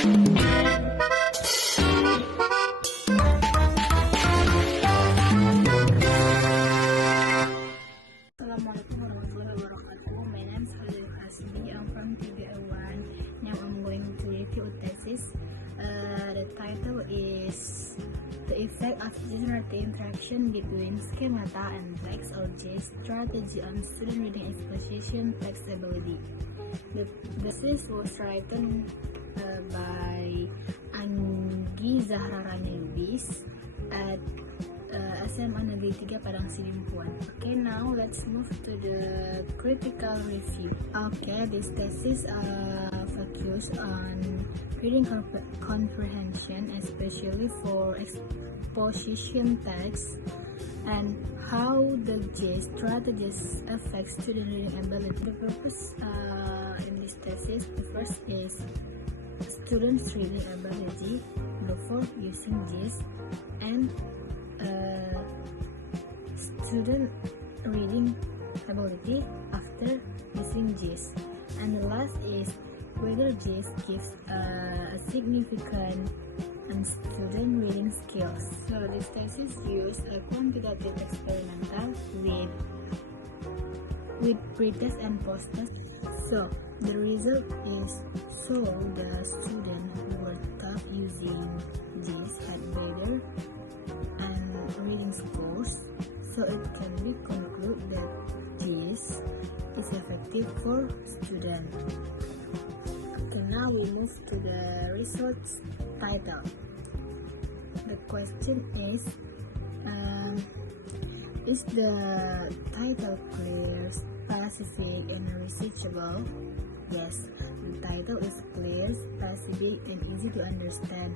Assalamualaikum warahmatullahi wabarakatuh. My name is Fadil Hasbi. I'm from TBA1. Now I'm going to review a thesis. The title is The Effect of Generative Interaction Between Schemata and Text or JIS Strategy on Student Reading Exposition Flexibility. The thesis was written by Anggi Zahrarani Lubis at SMA Negeri 3 Padang Sidimpuan. Okay, now let's move to the critical review. Okay, this thesis focus on reading comprehension, especially for exposition text, and how the JIS strategies affect student reading ability. The purpose in this thesis, the first is students' reading ability before using JIS, and student reading ability after using JIS, and the last is whether JIS gives a significant and student reading skills. So this thesis used a quantitative experimental with pretest and post-test. So the result is the student who were taught using JIS had better and reading scores. So it can be concluded that JIS is effective for students. Okay, now we move to the research title. The question is the title clear, specific, and researchable? Yes, the title is clear, specific, and easy to understand,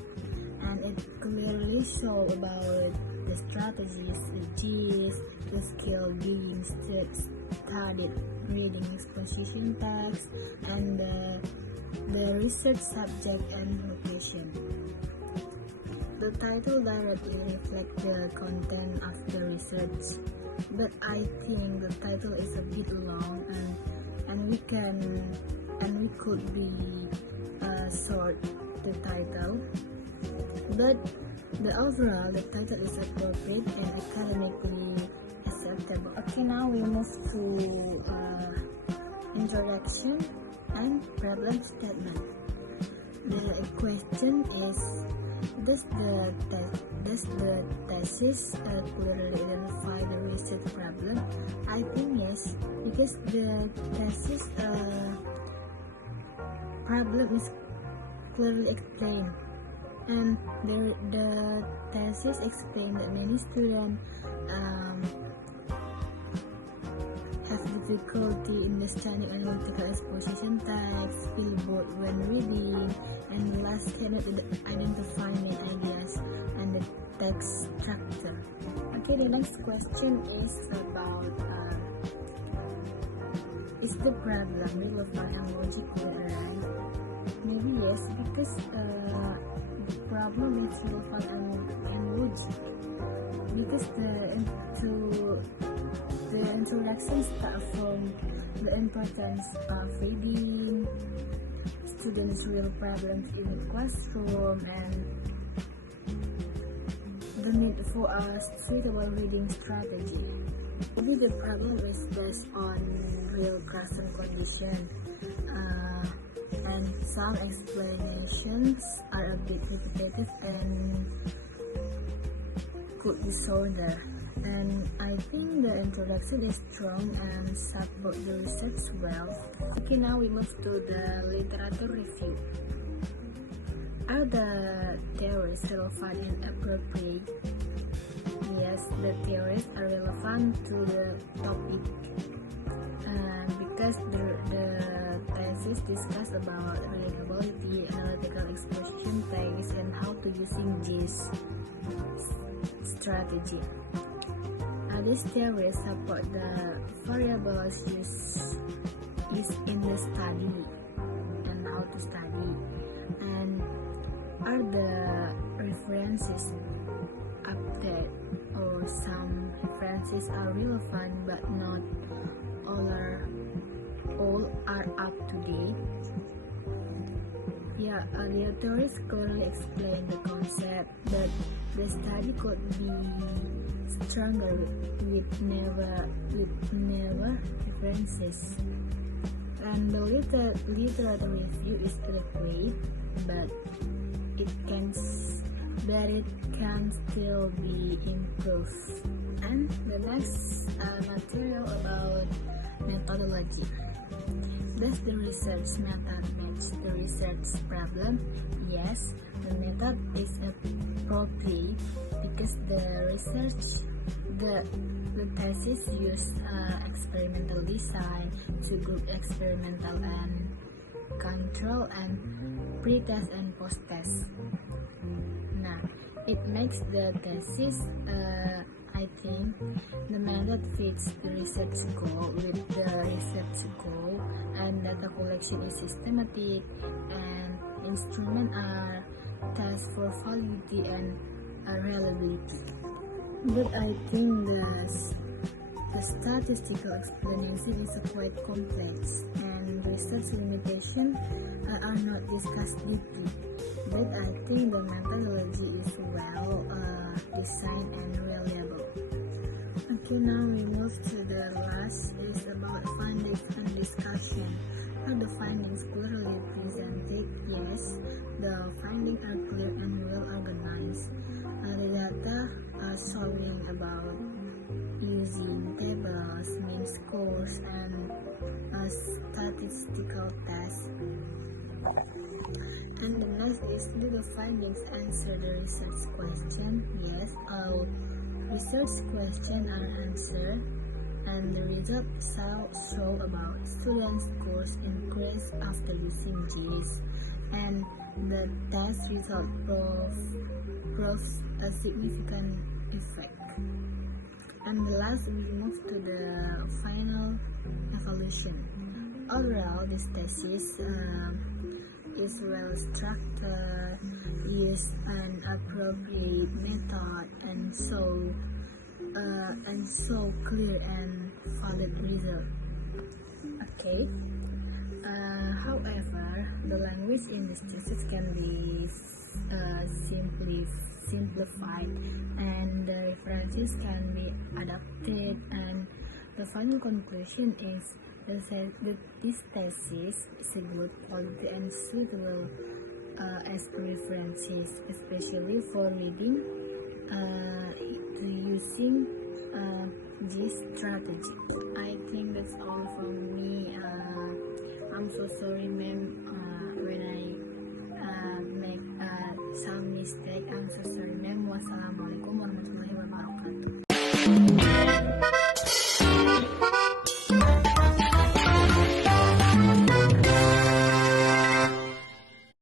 and it clearly shows about the strategies, the JIS, the skill being studied, reading exposition text, and the research subject and location. The title directly reflects the content of the research, but I think the title is a bit long, and we could be short the title, but overall the title is appropriate and academically acceptable. Okay, now we move to introduction and problem statement. The question is, does the thesis clearly identify the research problem? I think yes, because the thesis problem is clearly explained, and the thesis explained that many students have difficulty understanding analytical exposition text, feel bored when reading, and last cannot identify main ideas and the text structure. Okay, the next question is about is the problem relevant and logical, right? Maybe yes, because the problem is relevant and logic, because the introduction starts from the importance of reading, students' real problems in the classroom, and the need for a suitable reading strategy. Maybe the problem is based on real classroom condition, and some explanations are a bit repetitive and could disorder. And I think the introduction is strong and support the research well. Okay, now we move to the literature review. Are the theories relevant and appropriate? Yes, the theories are relevant to the topic, because the thesis discuss about readability, analytical exposition text, and how to using JIS strategy. These theories support the variables used in the study and how to study, and are the references updated, or some references are relevant but not all are up to date. Yeah, the authorities clearly explain the concept, but the study could be stronger with never references. And the literature review is adequate, but it can but it can still be improved. And the next material about methodology. Does the research method match the research problem? Yes, the method is appropriate because the thesis used experimental design to group experimental and control and pre-test and post-test. Now, it makes the thesis, I think, the method fits the research goal with the research goal, and data collection is systematic, and instruments are tests for validity and reliability. But I think the statistical explanation is quite complex, and research limitations are not discussed deeply. But I think the methodology is well designed and reliable. Okay, now we move to the last is about findings and discussion. Are the findings clearly presented? Yes, the findings are clear and well organized. The data are showing about using tables, mean scores, and statistical tests. And the next is, do the findings answer the research question? Yes, all research questions are answered, and the results show about student scores increase after using GIS, and the test result proves a significant effect. And the last, we move to the final evaluation. Overall, this thesis is well structured, use an appropriate method, and so clear and valid result. Okay. However, the language in this thesis can be simplified, and the references can be adapted, and the final conclusion is that this thesis is a good quality and suitable as references, especially for reading to using this strategy. I think that's all from me. I'm so sorry, ma'am, when I make some mistake. I'm so sorry.